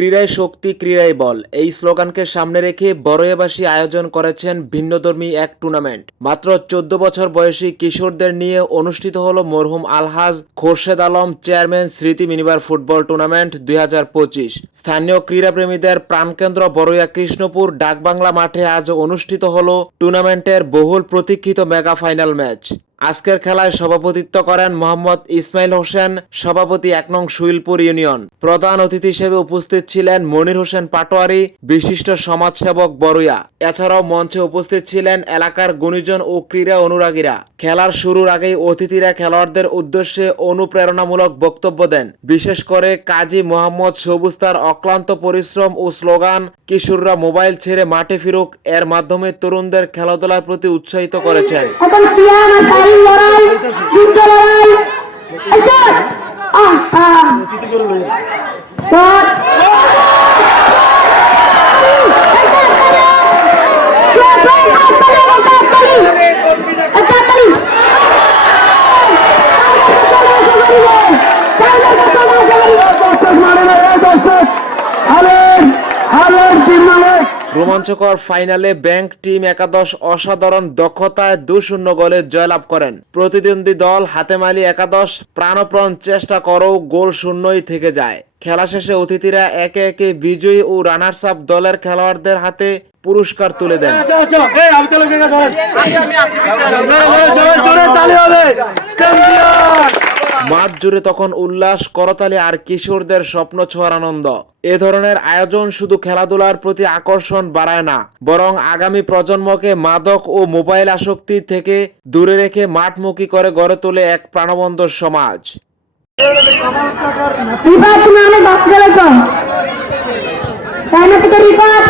ক্রীড়ায় শক্তি, ক্রীড়ায় বল এই স্লোগানকে সামনে রেখে বড়ইয়াবাসী আয়োজন করেছেন ভিন্নধর্মী এক টুর্নামেন্ট। মাত্র 14 বছর বয়সী কিশোরদের নিয়ে অনুষ্ঠিত হলো মরহুম আলহাজ খোরশেদ আলম চেয়ারম্যান স্মৃতি মিনিবার ফুটবল টুর্নামেন্ট 2025। স্থানীয় ক্রীড়াপ্রেমীদের প্রাণকেন্দ্র বড়ইয়া কৃষ্ণপুর ডাকবাংলা মাঠে আজ অনুষ্ঠিত হলো টুর্নামেন্টের বহুল প্রতীক্ষিত মেগা ফাইনাল ম্যাচ। আজকের খেলায় সভাপতিত্ব করেন মোহাম্মদ ইসমাইল হোসেন, সভাপতি 1 নং সুইলপুর ইউনিয়ন। প্রধান অতিথি হিসেবে উপস্থিত ছিলেন মনির হোসেন পাটোয়ারি, বিশিষ্ট সমাজসেবক বড়ইয়া। এছাড়াও মঞ্চে উপস্থিত ছিলেন এলাকার গুণীজন ও ক্রীড়া অনুরাগীরা। খেলার শুরুর আগেই অতিথিরা খেলোয়াড়দের উদ্দেশ্যে অনুপ্রেরণামূলক বক্তব্য দেন। বিশেষ করে কাজী মোহাম্মদ সবুজ তার অক্লান্ত পরিশ্রম ও স্লোগান কিশোররা মোবাইল ছেড়ে মাঠে ফিরুক এর মাধ্যমে তরুণদের খেলাধুলার প্রতি উৎসাহিত করেছেন। রোমাঞ্চকর ফাইনালে ব্যাংক টিম একাদশ অসাধারণ দক্ষতায় 2-0 গোলে জয়লাভ করেন। প্রতিদ্বন্দ্বী দল হাতেমালি একাদশ প্রাণপণ চেষ্টা করেও গোল শূন্যই থেকে যায়। খেলা শেষে অতিথিরা একে একে বিজয়ী ও রানার্স আপ দলের খেলোয়াড়দের হাতে পুরস্কার তুলে দেন। মাঠ জুড়ে তখন উল্লাস, করতালি আর কিশোরদের স্বপ্ন ছোঁয়ার আনন্দ। এ ধরনের আয়োজন শুধু খেলাধুলার প্রতি আকর্ষণ বাড়ায় না, বরং আগামী প্রজন্মকে মাদক ও মোবাইল আসক্তি থেকে দূরে রেখে মাঠমুখী করে গড়ে তোলে এক প্রাণবন্ত সমাজ। রিফাত